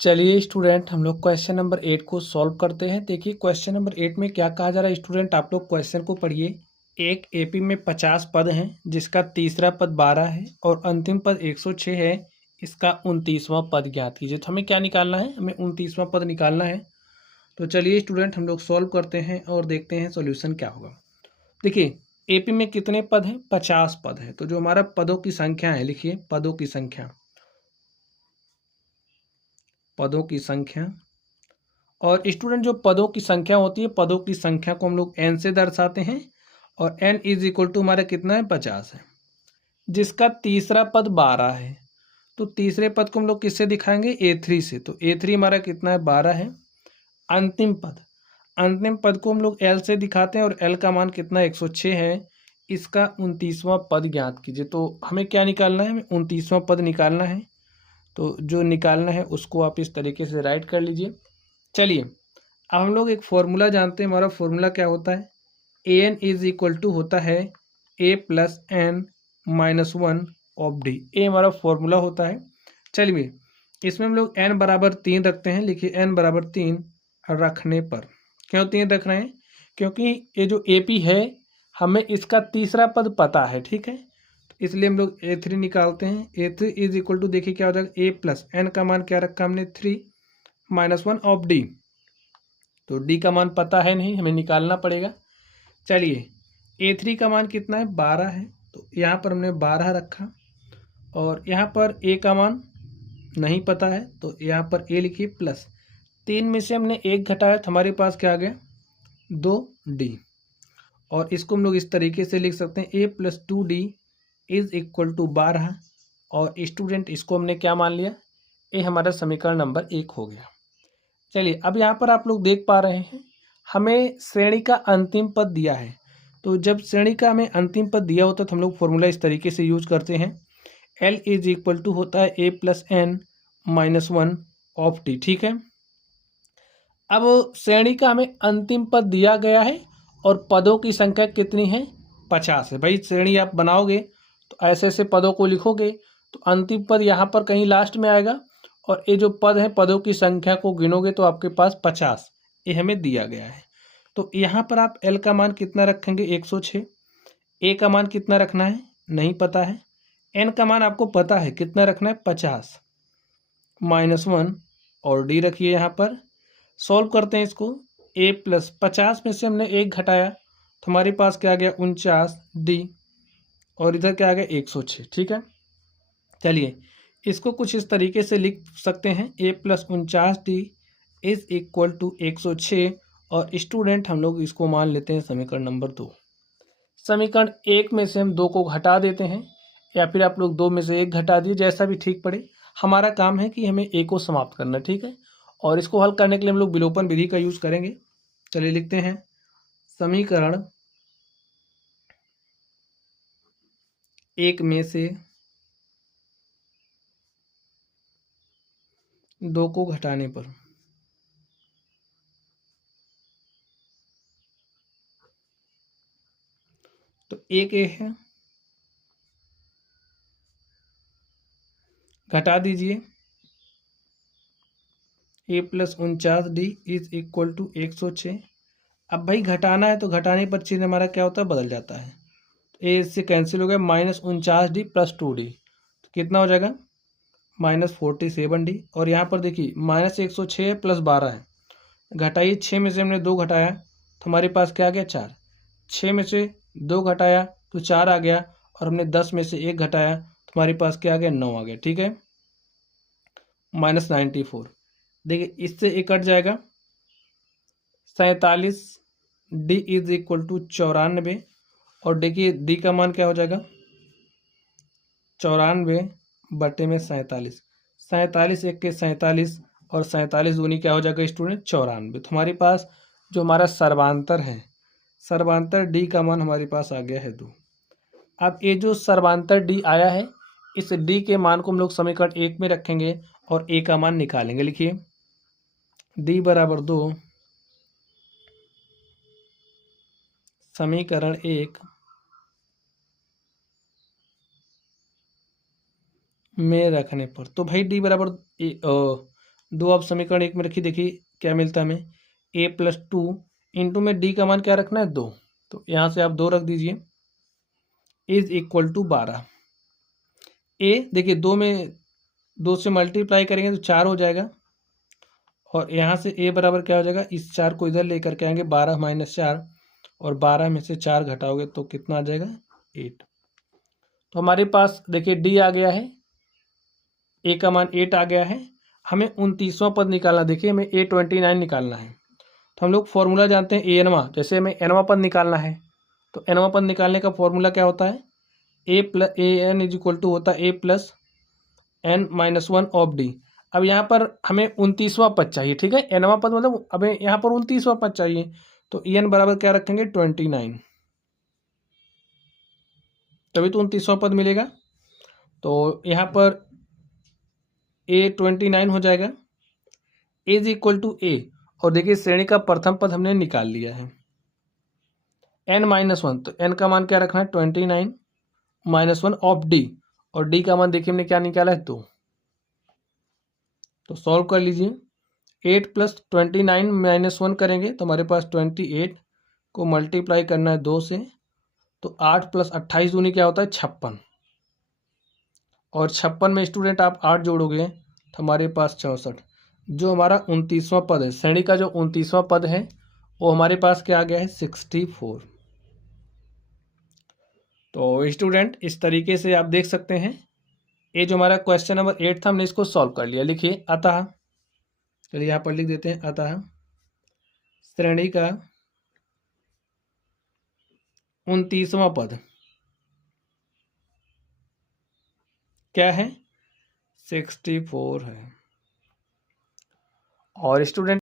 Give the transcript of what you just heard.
चलिए स्टूडेंट, हम लोग क्वेश्चन नंबर 8 को सॉल्व करते हैं। देखिए क्वेश्चन नंबर 8 में क्या कहा जा रहा है स्टूडेंट, आप लोग क्वेश्चन को पढ़िए। एक एपी में 50 पद हैं, जिसका तीसरा पद 12 है और अंतिम पद 106 है। इसका 29वां पद ज्ञात कीजिए। तो हमें क्या निकालना है? हमें 29वां पद निकालना है। तो चलिए स्टूडेंट, हम लोग सॉल्व करते हैं और देखते हैं सोल्यूशन क्या होगा। देखिए एपी में कितने पद हैं? 50 पद है। तो जो हमारा पदों की संख्या है, लिखिए पदों की संख्या, पदों की संख्या। और स्टूडेंट जो पदों की संख्या होती है, पदों की संख्या को हम लोग n से दर्शाते हैं और n इज इक्वल टू हमारा कितना है? 50 है। जिसका तीसरा पद 12 है, तो तीसरे पद को हम लोग किससे दिखाएंगे? A3 से। तो A3 हमारा कितना है? 12 है। अंतिम पद, अंतिम पद को हम लोग L से दिखाते हैं और L का मान कितना? 106 है। इसका 29वां पद ज्ञात कीजिए। तो हमें क्या निकालना है? हमें 29वां पद निकालना है। तो जो निकालना है उसको आप इस तरीके से राइट कर लीजिए। चलिए अब हम लोग एक फॉर्मूला जानते हैं। हमारा फॉर्मूला क्या होता है? A N is equal to होता है A plus N minus one of D. A हमारा फॉर्मूला होता है। चलिए इसमें हम लोग एन बराबर 3 रखते हैं। लिखिए एन बराबर 3 रखने पर, क्यों 3 रख रहे हैं? क्योंकि ये जो ए पी है, हमें इसका तीसरा पद पता है, ठीक है। तो इसलिए हम लोग A3 निकालते हैं। A3 इज इक्वल टू, देखिए क्या हो जाएगा? ए प्लस एन का मान क्या रखा हमने? 3 माइनस वन ऑफ डी। तो डी का मान पता है नहीं, हमें निकालना पड़ेगा। चलिए A3 का मान कितना है? 12 है। तो यहाँ पर हमने 12 रखा और यहाँ पर ए का मान नहीं पता है, तो यहाँ पर ए लिखिए प्लस 3 में से हमने 1 घटाया तो हमारे पास क्या आ गया? 2D। और इसको हम लोग इस तरीके से लिख सकते हैं, A plus 2D is equal to 12। और स्टूडेंट इसको हमने क्या मान लिया? ये हमारा समीकरण नंबर 1 हो गया। चलिए अब यहाँ पर आप लोग देख पा रहे हैं, हमें श्रेणी का अंतिम पद दिया है। तो जब श्रेणी का हमें अंतिम पद दिया होता है तो हम लोग फॉर्मूला इस तरीके से यूज करते हैं। L इज इक्वल टू होता है A plus N minus one of T, ठीक है। अब श्रेणी का हमें अंतिम पद दिया गया है और पदों की संख्या कितनी है? 50 है। भाई श्रेणी आप बनाओगे तो ऐसे ऐसे पदों को लिखोगे तो अंतिम पद यहाँ पर कहीं लास्ट में आएगा और ये जो पद हैं, पदों की संख्या को गिनोगे तो आपके पास 50 ये हमें दिया गया है। तो यहाँ पर आप L का मान कितना रखेंगे? 106। ए का मान कितना रखना है? नहीं पता है। N का मान आपको पता है, कितना रखना है? 50 माइनस वन और डी रखिए। यहाँ पर सॉल्व करते हैं इसको। ए प्लस 50 में से हमने 1 घटाया तो हमारे पास क्या आ गया? 49D। और इधर क्या आ गया? 106, ठीक है। चलिए इसको कुछ इस तरीके से लिख सकते हैं, A plus 49D is equal to 106। और स्टूडेंट हम लोग इसको मान लेते हैं समीकरण नंबर 2। समीकरण 1 में से हम 2 को घटा देते हैं, या फिर आप लोग 2 में से 1 घटा दिए, जैसा भी ठीक पड़े। हमारा काम है कि हमें ए को समाप्त करना, ठीक है। और इसको हल करने के लिए हम लोग विलोपन विधि का यूज करेंगे। चलिए लिखते हैं समीकरण 1 में से 2 को घटाने पर तो एक ए है, घटा दीजिए। A plus 49D is equal to 106। अब भाई घटाना है तो घटाने पर चिन्ह हमारा क्या होता है? बदल जाता है। ए इससे कैंसिल हो गया, माइनस 49D प्लस 2D, तो कितना हो जाएगा? Minus 47D। और यहाँ पर देखिए माइनस 106 प्लस 12 है, घटाइए। 6 में से हमने 2 घटाया तो हमारे पास क्या आ गया? 4। 6 में से 2 घटाया तो 4 आ गया और हमने 10 में से 1 घटाया तो हमारे पास क्या आ गया? 9 आ गया, ठीक है। माइनस 94, देखिए इससे एक कट जाएगा। 47D is equal to 94। और देखिए डी का मान क्या हो जाएगा? 94/47। 47 एक के 47 और 47 दूनी क्या हो जाएगा स्टूडेंट? 94। तो हमारे पास जो हमारा सर्वांतर है, सर्वांतर डी का मान हमारे पास आ गया है 2। अब ये जो सर्वांतर डी आया है, इस डी के मान को हम लोग समीकरण 1 में रखेंगे और ए का मान निकालेंगे। लिखिए डी बराबर 2 समीकरण 1 में रखने पर। तो भाई डी बराबर दो आप समीकरण एक में रखिए, देखिए क्या मिलता है हमें, a+2 इंटू में d का मान क्या रखना है 2, तो यहाँ से आप 2 रख दीजिए, इज इक्वल टू 12। a देखिए 2 से मल्टीप्लाई करेंगे तो 4 हो जाएगा, और यहाँ से a बराबर क्या हो जाएगा, इस 4 को इधर लेकर के आएंगे, 12 - 4, और 12 में से 4 घटाओगे तो कितना आ जाएगा 8। तो हमारे पास देखिए d आ गया है, a का मान 8 आ गया है, हमें 29वां पद निकालना, देखिए हमें a29 निकालना है। तो हम लोग फॉर्मूला जानते हैं a n, जैसे हमें nवां पद निकालना है तो nवां पद निकालने का फॉर्मूला क्या होता है, a n is equal to होता है a+n-1 ऑफ d। अब यहाँ पर हमें 29वां पद चाहिए, ठीक है, nवां पद मतलब हमें यहाँ पर 29वां पद चाहिए, तो en बराबर क्या रखेंगे 29, तभी तो 29वां पद मिलेगा। तो यहाँ पर a29 हो जाएगा, इज इक्वल टू a, और देखिए श्रेणी का प्रथम पद हमने निकाल लिया है n-1, तो n का मान क्या रखना है 29-1 ऑफ d, और d का मान देखिए हमने क्या निकाला है 2। तो सॉल्व कर लीजिए, 8 + 29 - 1 करेंगे तो हमारे पास 28 को मल्टीप्लाई करना है 2 से, तो 8 + 28 दूनी क्या होता है 56, और 56 में स्टूडेंट आप 8 जोड़ोगे तो हमारे पास 64। जो हमारा 29वां पद है, श्रेणी का जो 29वां पद है वो हमारे पास क्या आ गया है 64। तो स्टूडेंट इस तरीके से आप देख सकते हैं, ये जो हमारा क्वेश्चन नंबर 8 था हमने इसको सॉल्व कर लिया। लिखिए अतः, चलिए यहाँ पर लिख देते हैं, अतः श्रेणी का 29वां पद क्या है 64 है। और स्टूडेंट